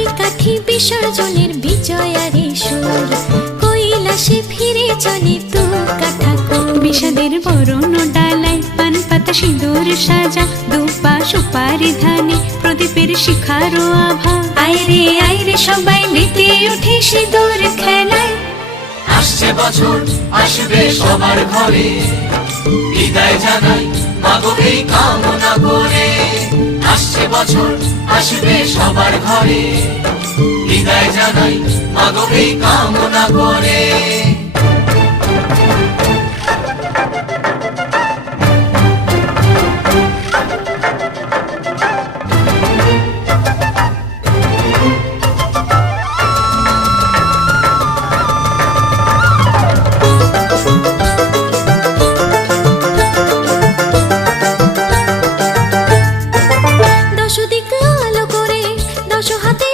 মাটি কাঠি বিসর্জনের বিজয়ারে সুর, কৈলাসে ফিরে চলে তু কাঠা বিষাদের বরণ ডালায় পান পাতা সিঁদুর সাজা, দুপা সুপারি ধানে প্রদীপের শিখারো আভা। আইরে সবাই মেতে উঠে সিঁদুর খেলায়। আসছে বছর আসবে সবার ঘরে, বিদায় জানাই মাগো এই কামনা করে। আসছে বছর আসবে সবার ঘরে, বিদায় জানাই মাগো এই কামনা করে।